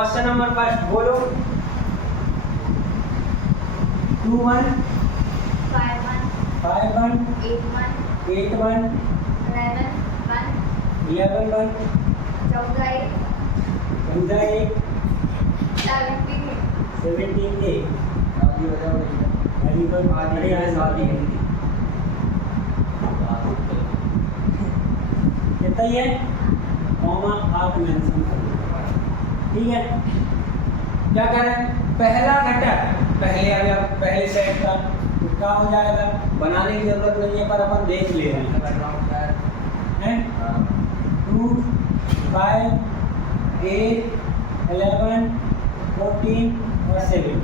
Question number first बोलो। 2 1 5 1 5 1 8 1 8 1 11 1 11 1 14 1 15 1 17 17 8 आधी हो जाओ वेरी गुड। आधी है शादी कितना ही है कॉमा आप मेंशन कर दो। ठीक है, क्या कर रहे हैं? पहला घटक पहले अवयव पहले सेट का तो क्या हो जाएगा, बनाने की जरूरत नहीं है पर अपन देख ले रहे हैं। 2 5 8 11 14 और 17।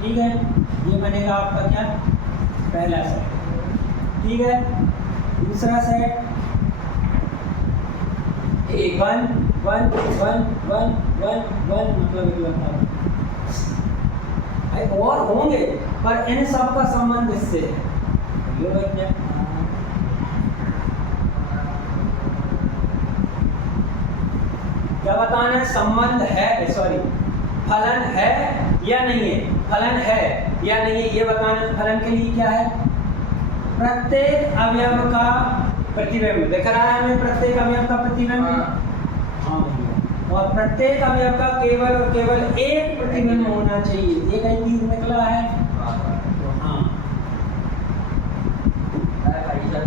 ठीक है, ये बनेगा आपका क्या पहला सेट। ठीक है, दूसरा सेट 1 1 1 1 1 1 मतलब एक और होंगे पर इन सब का संबंध इससे है। ये भाई क्या क्या बताना है? संबंध है, सॉरी फलन है या नहीं है, फलन है या नहीं है ये बताना है। फलन के लिए क्या है? प्रत्येक अवयव का प्रतिबिंब दिख रहा है हमें, प्रत्येक अवयव का प्रतिबिंब। हाँ भैया, और प्रत्येक अवयव का केवल और केवल एक प्रतिबिंब होना चाहिए। एक ही चीज निकला है तो हाँ अगर परिसर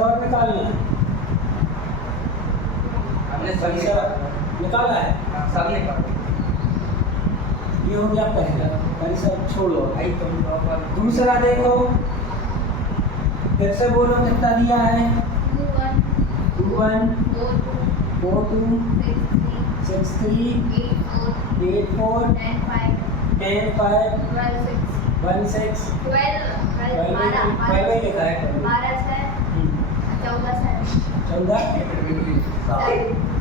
और निकालना है, हमने परिसर निकाला है। ये हो गया पहला, परिसर छोड़ो। दूसरा देखो, फिर से बोलो कितना दिया है? 2 1 4 2 6 3 8 4 10 5 1 6 12 लिखा है 14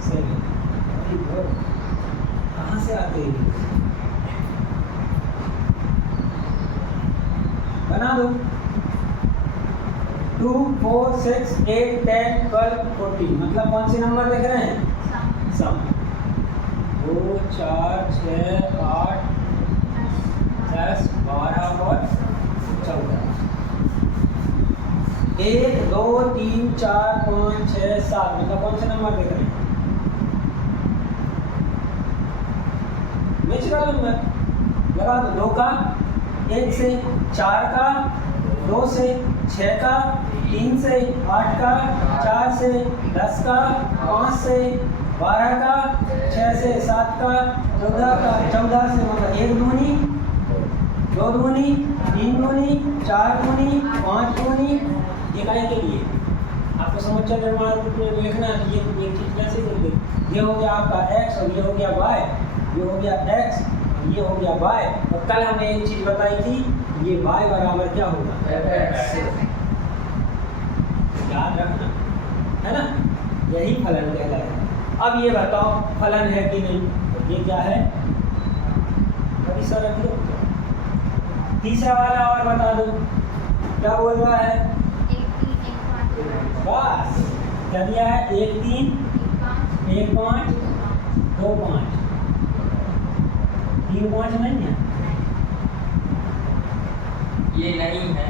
से कहाँ से आते हैं? बना दो। 2 4 6 8 10 12 14 मतलब कौन से नंबर देख रहे हैं? सम 2 4 6 8 10 12 और 14। 1 2 3 4 5 6 7 मतलब कौन से नंबर देख रहे हैं? नेचुरल नंबर लगा दो। 2 का 1 से, 4 का 2 से, 6 का 3 से, 8 का 4 से, 10 का 5 से, 12 का 6 से, 7 का 14 का 14 से मतलब 1 दूनी 2 दूनी 3 दूनी 4 दूनी 5 दूनी। ये काय के लिए आपको समझ निर्माण रूप में लिखना है। ये चीज कैसे लिख दे? ये हो गया आपका x और ये हो गया y, ये हो गया x और ये हो गया y। और कल हमने एक चीज बताई थी, ये y बराबर क्या होगा? याद रखना है ना, यही फलन कहलाएगा। अब ये बताओ फलन है कि नहीं? तो ये क्या है? परिसर रख लो। तीसरा वाला और बता दो, क्या बोल रहा है? बस क्या दिया है? 1 3 1 5 2 5 3 5 नहीं है, ये नहीं है,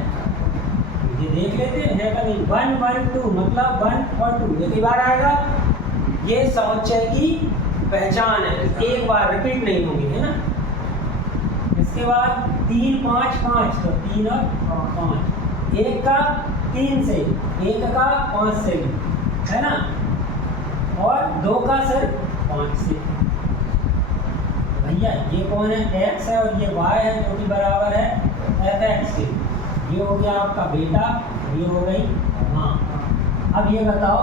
ये देख लेते हैं है का नहीं। 1 1 2 मतलब 1 और 2 एक ही बार आएगा। ये समुच्चय की पहचान है, एक बार रिपीट नहीं होगी, है ना। इसके बाद 3 5 5 तो 3 और 5, 1 का 3 से, 1 का 5 से, है ना, और 2 का सिर्फ 5 से। भैया ये कौन है? x है और ये y है जो कि बराबर है fx के। ये हो गया आपका बेटा, ये हो गई माँ। अब ये बताओ,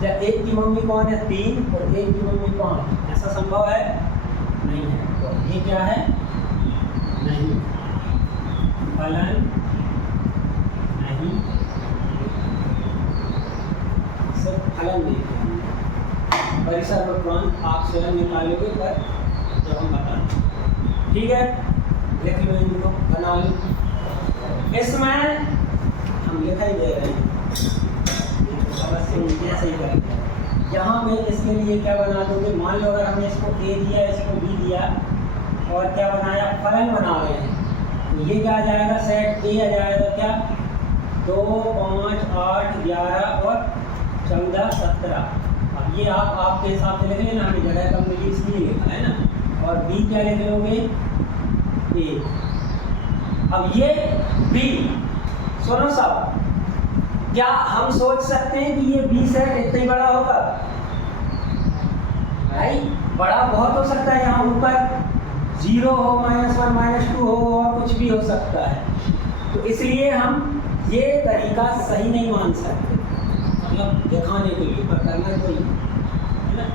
जब एक की मम्मी कौन है? 3 और एक की मम्मी 5, ऐसा संभव है? नहीं है। तो ये क्या है? नहीं, फलन नहीं, सिर्फ फलन नहीं। परिसर उपरांत आप स्वयं निकालोगे पर जब हम बताएं। ठीक है, लिख लो इनको, बना लो। इसमें हम लिखा ही दे रहे हैं। ऐसे ही करेंगे। यहाँ पे इसके लिए क्या बना दोगे, मान लो अगर हमने इसको ए दिया इसको बी दिया और क्या बनाया, फलन बना रहे हैं, तो ये क्या आ जाएगा, सेट ए आ जाएगा क्या, 2 5 8 11 और 14 17। अब ये आप आपके हिसाब से लिख लेना, हमें जगह कम मिली इसलिए लिखा है ना। और बी क्या लिख लोगे, ए। अब ये बी, सुनो सब, क्या हम सोच सकते हैं कि ये बी सेट इतना ही बड़ा होगा? भाई बड़ा बहुत हो सकता है, यहाँ ऊपर 0 हो, -1 -2 हो और कुछ भी हो सकता है। तो इसलिए हम ये तरीका सही नहीं मान सकते, मतलब दिखाने के लिए, पर करना कोई है ना।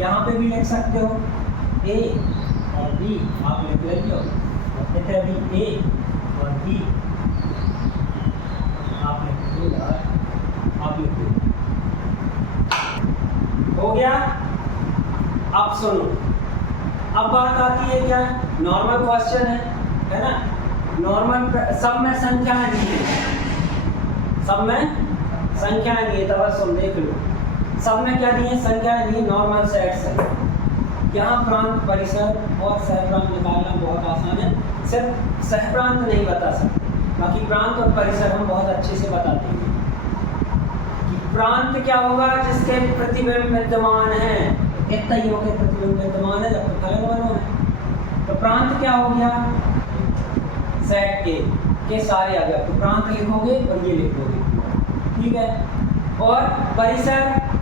यहाँ पे भी लिख सकते हो ए और बी, आप लिख लेते हो, इधर भी ए और बी आप लिख लो, आप लिख लो, हो गया। अब सुनो, अब बात आती है क्या, नॉर्मल क्वेश्चन है ना। नॉर्मल सब में संख्या नहीं है, सब में संख्या नहीं है, तब देख लो, सब में क्या नहीं है, संख्या नहीं है, नॉर्मल सेट्स है। यहाँ प्रांत, परिसर और सहप्रांत निकालना बहुत आसान है, सिर्फ सहप्रांत नहीं बता सकते, बाकी प्रांत और परिसर हम बहुत अच्छे से बताते हैं। कि प्रांत क्या होगा, जिसके प्रतिबिंब विद्यमान है, इतना ही के प्रतिबिंब विद्यमान है जब फलन बनो है। तो प्रांत क्या हो गया, सेट के सारे अवयव, तो प्रांत लिखोगे और ये लिखोगे, ठीक है। और परिसर,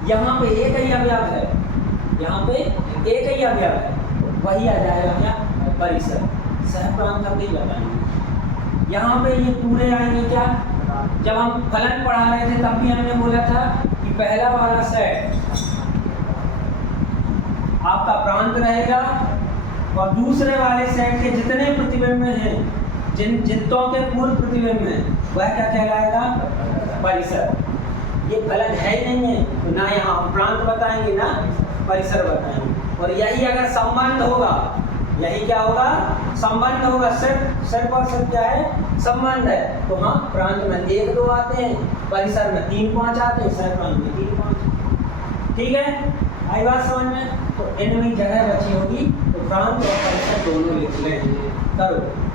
यहाँ पे एक ही अवयव है, यहाँ पे एक ही अवयव है, वही आ जाएगा क्या, परिसर। सहप्रांत हम नहीं बताएंगे। यहाँ पे ये पूरे आएंगे क्या, जब हम फलन पढ़ा रहे थे तब भी हमने बोला था कि पहला वाला सेट आपका प्रांत रहेगा और दूसरे वाले सेट के जितने प्रतिबिंब हैं, जितों के पूर्व प्रतिबिंब हैं, वह क्या कहलाएगा, परिसर। ये फलन है ही नहीं है, तो ना यहाँ प्रांत बताएंगे ना परिसर बताएंगे। और यही अगर संबंध होगा, यही क्या होगा, संबंध होगा, सिर्फ और सिर्फ क्या है, संबंध है, तो हाँ प्रांत में 1 2 आते हैं, परिसर में 3 5 आते हैं, सहप्रांत में 3 5। ठीक है, आई बात समझ में। तो इनमें जगह बची होगी, तो प्रांत और परिसर दोनों लिख लें। करो।